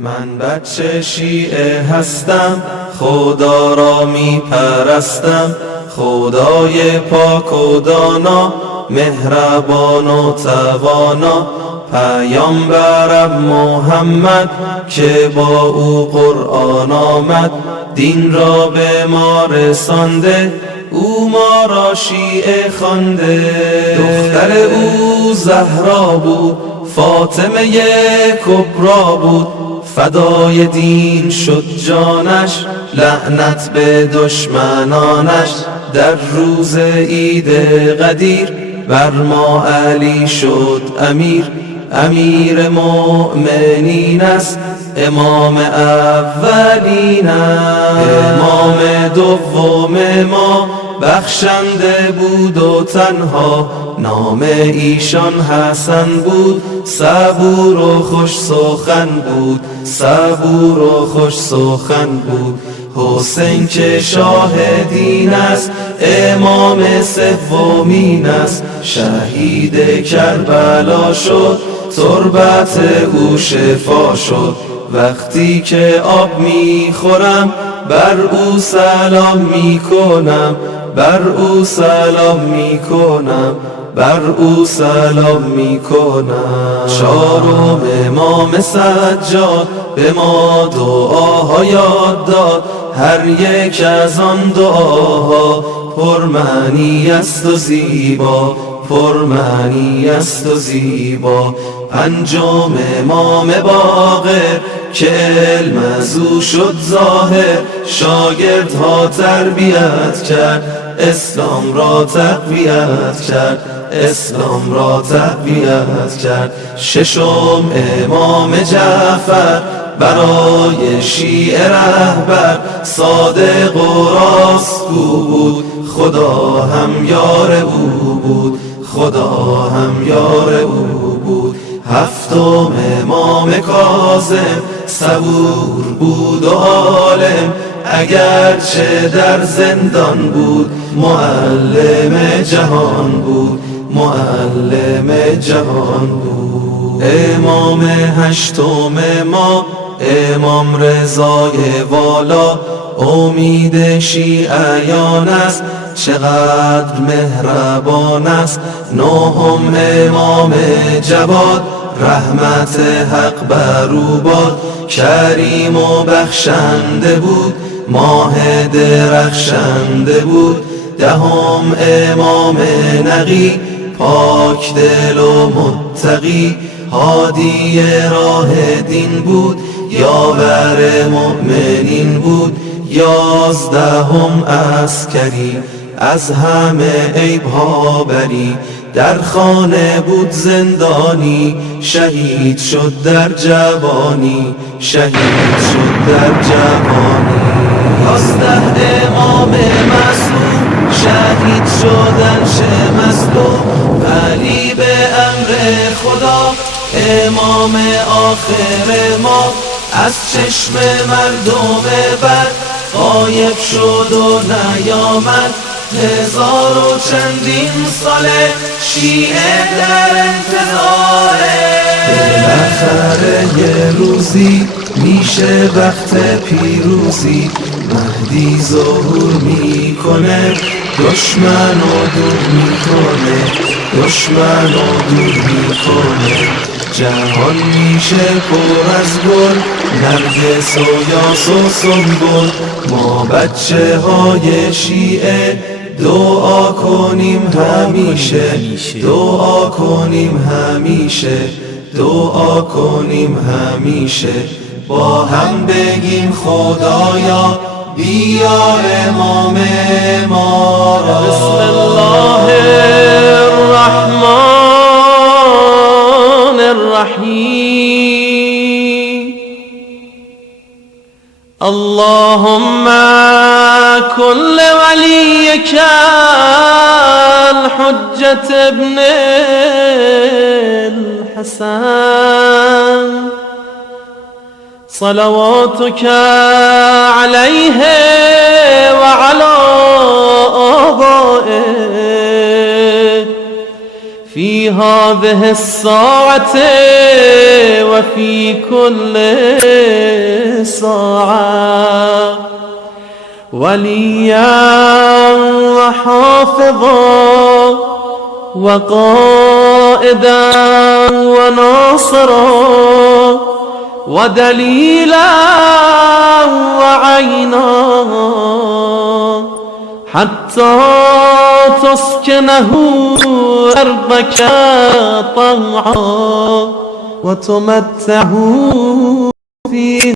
من بچه شیعه هستم، خدا را می پرستم، خدای پاک و دانا، مهربان و توانا، پیامبرم محمد که با او قرآن آمد، دین را به ما رسانده، او ما را شیعه خوانده. دختر او زهرا بود، فاطمه کبرا بود، فدای دین شد جانش، لعنت به دشمنانش. در روز عید قدیر بر ما علی شد امیر، امیر مؤمنین است، امام اولین است. امام دوم ما بخشنده بود و تنها، نام ایشان حسن بود، صبور و خوش سخن بود، صبور و خوش سخن بود. حسین که شاه دین است، امام سومین است، شهید کربلا شد، تربت او شفا شد. وقتی که آب میخورم بر او سلام میکنم، بر او سلام میکنم، بر او سلام میکنم. چهارم امام سجاد به ما دعاها یاد داد، هر یک از آن دعاها پرمعنی است و زیبا، پرمعنی است و زیبا. پنجم امام باقر که علم از او شد ظاهر، شاگردها تربیت کرد، اسلام را تقویت کرد، اسلام را تقویت کرد. ششم امام جعفر برای شیعه رهبر، صادق و راستگو بود، خدا هم یار او بود، خدا هم یار او بود. هفتم امام کاظم صبور بود و عالم، اگرچه در زندان بود، معلم جهان بود، معلم جهان بود. امام هشتم ما امام رضای والا، امید شیعیان است، چقدر مهربان است. نهم امام جواد، رحمت حق بر او باد، کریم و بخشنده بود، ماه درخشنده بود. دهم امام نقی، پاک دل و متقی، هادی راه دین بود، یاور مؤمنین بود. یازدهم عسکری، از همه عیبها بری، در خانه بود زندانی، شهید شد در جوانی، شهید شد در جوانی. 11 امام معصوم، شهید شدن شه مظلوم، ولی به امر خدا، امام آخر ما، از چشم مردم بد غایب شد و نیامد. 1000 و چندین ساله شیعه در انتظاره، بالاخره یه روزی میشه وقت پیروزی، مهدی ظهور میکنه، دشمن و دور میکنه، دشمن و دور میکنه. جهان میشه پر از گل، نرگس و یاس و سنبل. ما بچه های شیعه دعا کنیم همیشه، دعا کنیم همیشه، دعا کنیم همیشه. با هم بگیم خدایا بیار امام ما را. بسم الله الرحمن الرحیم. اللهم کن لولیک الحجة ابن الحسن صلواتك عليه وعلى آبائه في هذه الساعة وفي كل ساعة وليا وحافظا وقائدا وناصرا ودليلا وعينا حتى تسكنه أرضك طوعا وتمتعه فيه